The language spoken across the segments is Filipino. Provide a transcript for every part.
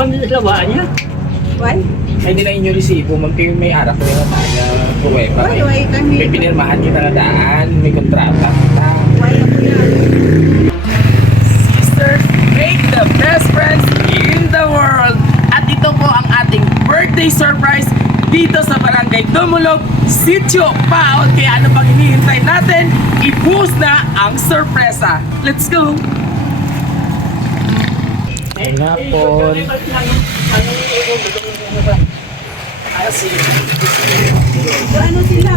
Kuwan din sa lawaan niya. Why? Ay, di na inyo resibo, ma'am, kayo may arak ko yung na pruweba. Why kami? May pinirmahan kita na daan, may kontrata kita. Why ako yan? Sisters make the best friends in the world. At ito po ang ating birthday surprise dito sa Barangay Dumulog, Sitio Paon. Kaya ano pang hinihintay natin? I-boost na ang sorpresa. Let's go! Ay nga po. Ano sila?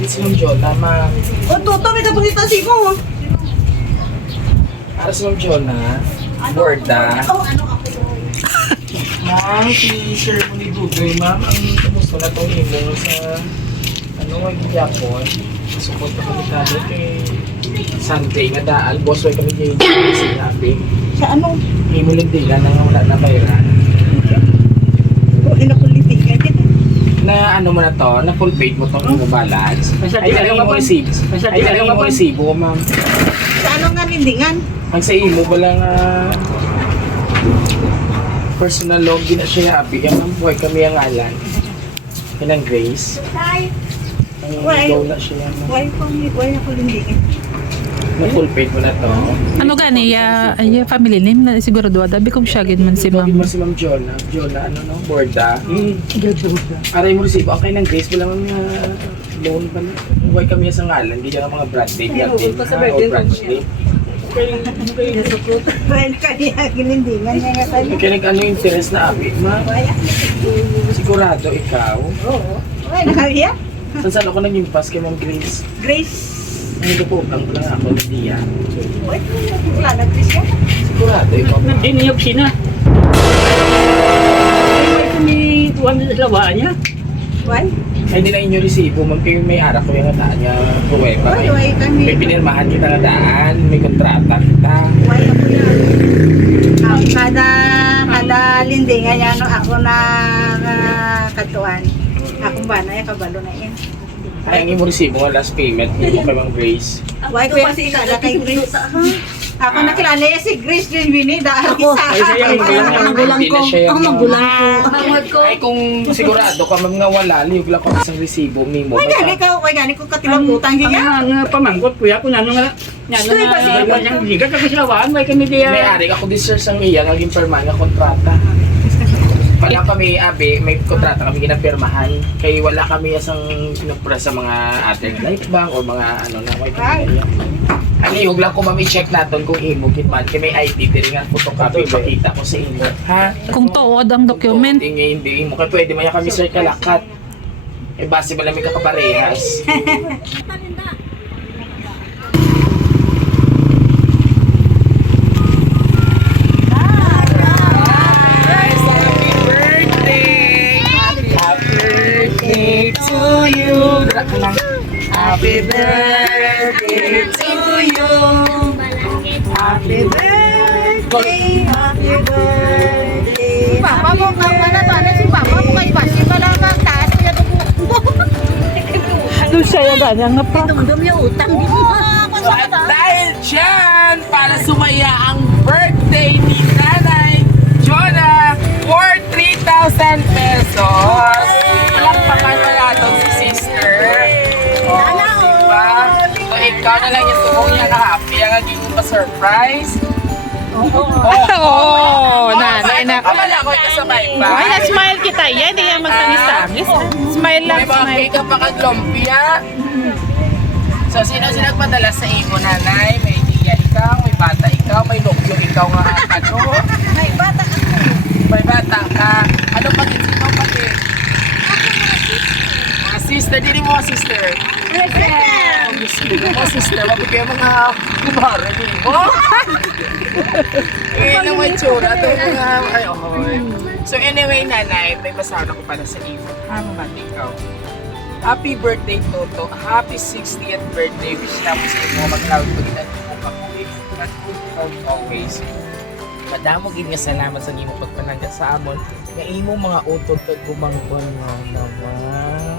It's Ma'am Jonah, ma'am. O, Toto, may kapunita si ko. Para sa Ma'am Jonah, Borda. Oh, ano ako yun? Ma'am, si Sir Muli Dudoy, ma'am, ang kumusta na itong imo sa ay Japon. Support na kami kami kay Sunday nga daal. Boss, way kami kay sinabi. Sa ano? Imo lindigan na nga wala na bayaran. O, inakulitigan din. Na ano mo na to, na full paid mo tong imo balance. Ay, dali mo receive. Ay, dali mo resibo, ma'am. Sa ano nga nindingan? Ang sa imo, wala nga personal loan din na siya happy. Yan ang buhay kami ang alan. Yan ang Grace. Ang Why? loan na siya. Why ako lindingin? Na full paid mo na to. Ano gani ya family name na siguro duwa dabi kung siya gid man si Tawagin ma'am. mo si Ma'am Jonah. Jonah, ano no? Borda. Aray mo resibo. Ang kayo ng Grace, wala mga loan pa na. Buhay kami sa ngalan. Hindi dyan ang mga brand name natin. O branch name. Well, kaya ginindingan niya nga tayo. Kaya nag-ano yung interest na abi. Ma, Why? sigurado ikaw. Oo. Why, nakahiya? Saan ako nag-impas kay Ma'am Grace? Grace. Ang nagpuputang ko lang ako ng diya. Why, wala na Grace yan? Sigurado ikaw. Hindi niya opisina. May kuwan din sa lawaan niya. Why? Ay, di na inyo resibo. Ma'am, kayo may arak ko yung daan niya pruweba. Why kami? May pinirmahan kita na daan, may kontrata kita. Why ako yan? Kada lindingan niya, no, ako na katuan. Akong ba na, kabalo na yan. Ay, ang imo resibo nga last payment, hindi mo kay Ma'am Grace. Why ko yan kilala kay Grace? Ako nakilala yan si Grace Linvini dahil isa. Ay, siya yung Hindi na siya yung Magulang ko. Ay, kung sigurado ka ma'am nga wala, liyog lang ko isang resibo mimo. Why gani ko katilang utang siya? Ang pamangkot kuya ko nano nga yang liga ka sa lawaan may kami May diya. ari ako this year sang iya nga perma nga kontrata. Wala kami abi, may kontrata kami ginapirmahan. Kay wala kami asang pinupra sa mga ating life bank or mga ano na may kami. Ano yung lang ko mami check natin kung imo kitman kay may ID diri nga photocopy pakita ko sa imo. Ha? Kung tuod ang document. Hindi mo kay pwede man kami sir kalakat. Eh base ba lang may kakaparehas. Happy birthday to you. Happy birthday, happy birthday. Papa mo ka pala to, si Papa mo kay Basi pala magtaas niya dugo. Doon siya yung ganyan nga pa. Dumdum yung utang di mo. At dahil dyan, para sumaya ang birthday ni Nanay Jonah for 3,000 pesos. Walang pakanwala itong si sister. Diba? So ikaw na lang yung sumong niya na happy. Ang aging pa-surprise. Oh, nanay na. Kamala ko ito sa bye-bye. Ay, na-smile kita yan. Hindi yan magtangis-tangis. Smile lang, May mga smile. cake pa kag lumpia. So, sino nagpadala sa imo, nanay? May tiya ikaw, may bata ikaw, may lumpio ikaw nga ano? May bata ako. May bata ka. Ano pagit sino pagit? Mga sister, dili mo mga sister. Mga sister, mabigay mga kumara din mo. Eh, na may tsura. Ito yung mga, ay, ohoy. So anyway, nanay, may basara ko para sa iyo. Mamati ikaw. Happy birthday, Toto. Happy 60th birthday. Wish na po sa inyo mag-loud ko din mo kakulit. But good health always. Madamo gid nga salamat sa imo pagpanangga sa amon. Nga imo mga utod kag gumangkon nga naman.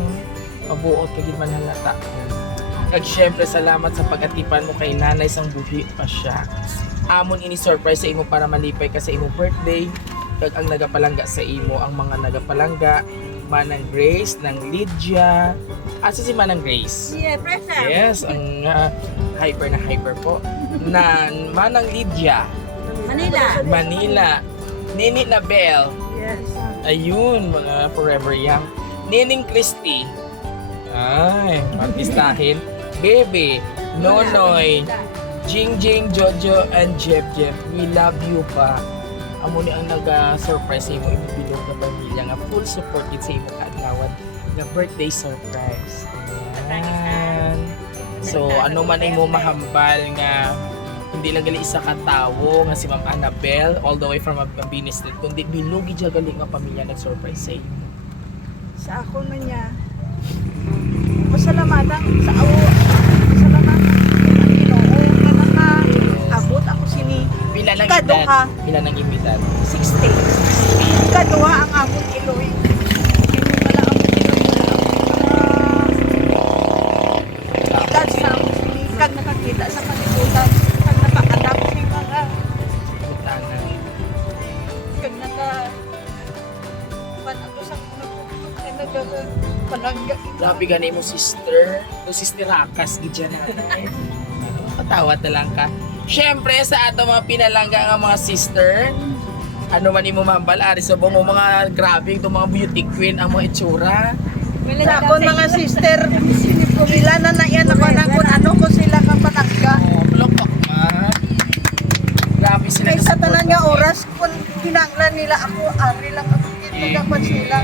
Mabuot ka gid man halata. Kag syempre salamat sa pag-atipan mo kay nanay sang buhi pa siya. Amon ini surprise sa imo para malipay ka sa imo birthday. kag ang nagapalangga sa imo, ang mga nagapalangga Manang Grace, ng Lydia. Asa si Manang Grace? Yeah, present. Yes, ang hyper na hyper po. Na Manang Lydia, Manila. Nini Nabel. Yes. Ayun, mga forever young. Nining Christy. Ay, artistahin. Bebe, Nonoy, Jingjing, Jojo, and Jeff. We love you pa. Amo ni ang nag-surprise sa imo ibibilog na pamilya nga full support gid sa imo kaadlawan nga birthday surprise. Ayan. So ano man imo mahambal nga hindi lang gali isa ka tawo nga si Ma'am Annabel all the way from Mabini Street kundi bilugi dya gali nga pamilya nag-surprise sa imo. Sa ako na niya. Pasalamatan sa awo. Pasalamatan sa Ginoo nga nakaabot ako sini. Pila lang Ikaduha. edad? Pila nang imbitan? 60. Ikaduha ang abot Iloy. Edad sa sini kag nakakita sa kalibutan kag napakadap sa mga Butanan. kag naka pan ako sa palangga. Grabe ganay mo sister. O sister Rakas gid dyan nanay. Patawat na lang ka. Siyempre sa ato mga pinalangga nga mga sister, ano man imo mambal ari sa mo mga grabe itong mga beauty queen ang mga itsura. Sa akong mga sister, kumila na yan ako na kung ano ko sila kapalangga. Oh, block man. Grabe sila Kay sa support tanan nga mo. oras, kung kinanglan nila ako, ari lang ako dito dapat sila.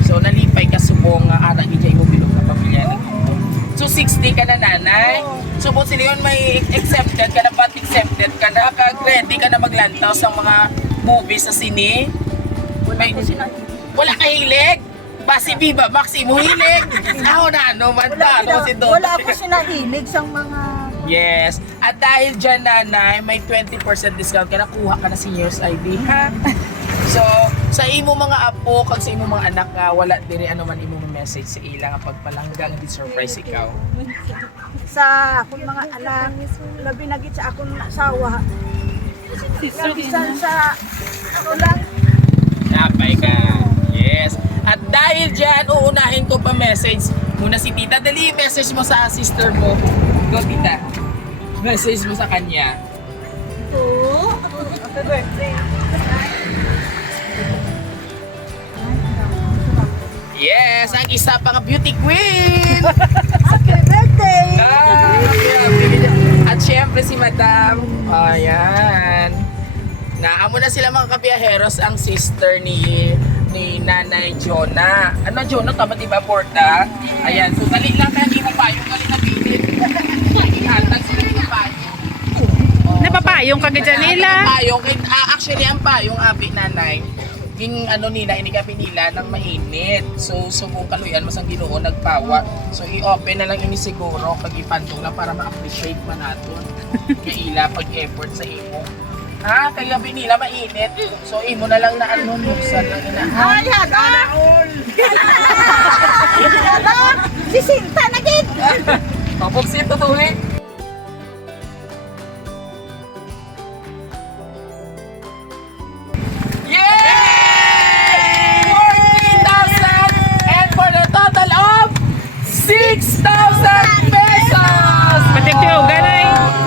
So nalipay ka subong nga ara gid imo bilog na pamilya. So 60 ka na nanay. So kung sila yun may accepted ka na pat accepted ka na kag ready ka na maglantaw sa mga movies sa sine. May, wala ka hilig. Basi Viva Max imo hilig. Ako na ano man ba ano si Don. Wala ako sinahilig sa mga Yes. At dahil dyan, nanay, may 20% discount ka na, kuha ka na senior's ID, ha? So, sa imo mga apo, kag sa imo mga anak nga, wala diri ano man imo message sa ila nga pagpalanggang di surprise ikaw. sa akong mga anak, labi na gid sa akong asawa. Bisan sa ako lang, Napay ka. Yes. At dahil dyan, uunahin ko pa message muna si tita. Dali, message mo sa sister mo. Go, tita. Message mo sa kanya. happy birthday. Yes, ang isa pang beauty queen. Happy birthday! At syempre si Madam, ayan. Naamo na sila mga kabiyaheros, ang sister ni Nanay Jonah. Ano Jonah, tama diba, Porta? Ayan, so dali lang na, hindi mo payong, dali na bilid. Ihatag sila ng payong. Napapayong ka gid nila. Payong, actually ang payong, abi nanay, yung ano nila, inikapi nila ng mainit. So, kung kaluyan mas ang Ginoo nagpawa. So, i-open na lang ini siguro pag ipantong lang para ma-appreciate man natin. Kaila pag-effort sa imo. Ha? Kaya binila mainit. So, imo na lang na ano, buksan ng inahan. Ay, hada! Hada! Sisinta na gid! O, buksin tutuhin. Yay! 14,000 and for the total of 6,000 pesos! Patikyo, ganay.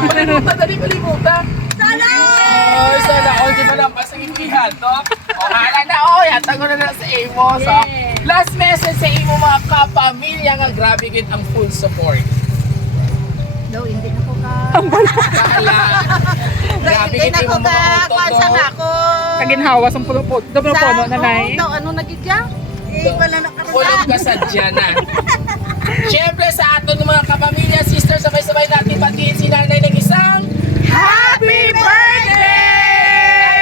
Palimutan, dali palimutan. Oh, sana all di ba lang basta ikihan to? O, hala na, yata ko na sa imo. So, last message sa imo mga kapamilya nga grabe gid ang full support. No, hindi na ko ka. Kala. Grabe Hindi gid na imo ko mga ka. utot, Kwansa no? na ako. Kaginhawas ang puno puno nanay. Ano na gid ya? Wala na ka Pulog ka sa dyan Siyempre sa ato ng mga kapamilya, sister, sabay-sabay natin batiin si nanay ng isang Happy birthday!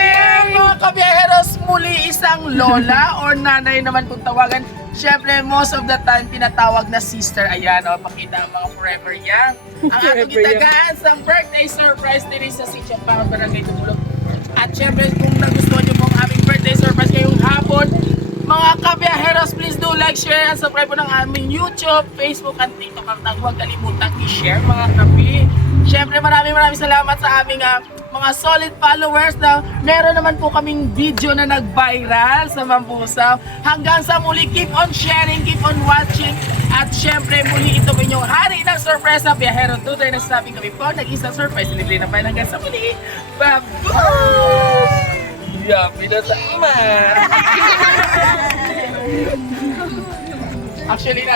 Ayan mga kabiyaheros, muli isang lola or nanay naman kung tawagan. Siyempre, most of the time, pinatawag na sister. Ayan, pakita ang mga forever young. Ang atong itagaan sa birthday surprise din sa Sitio Pangod Barangay Tumulog. At siyempre, kung nagustuhan nyo po ang aming birthday surprise ngayong hapon, mga kabiyaheros, please do like, share, and subscribe po ng aming YouTube, Facebook, at TikTok. At huwag kalimutang i-share mga kabi. Siyempre, maraming salamat sa aming mga solid followers na meron naman po kaming video na nag-viral sa Mambusaw. Hanggang sa muli, keep on sharing, keep on watching. At syempre muli ito po inyong hari ng sorpresa. Biyahero Tutoy, nagsasabing kami po nag-isang surprise. Libre na pa hanggang sa muli. Babush! Yeah, pinatama! Actually,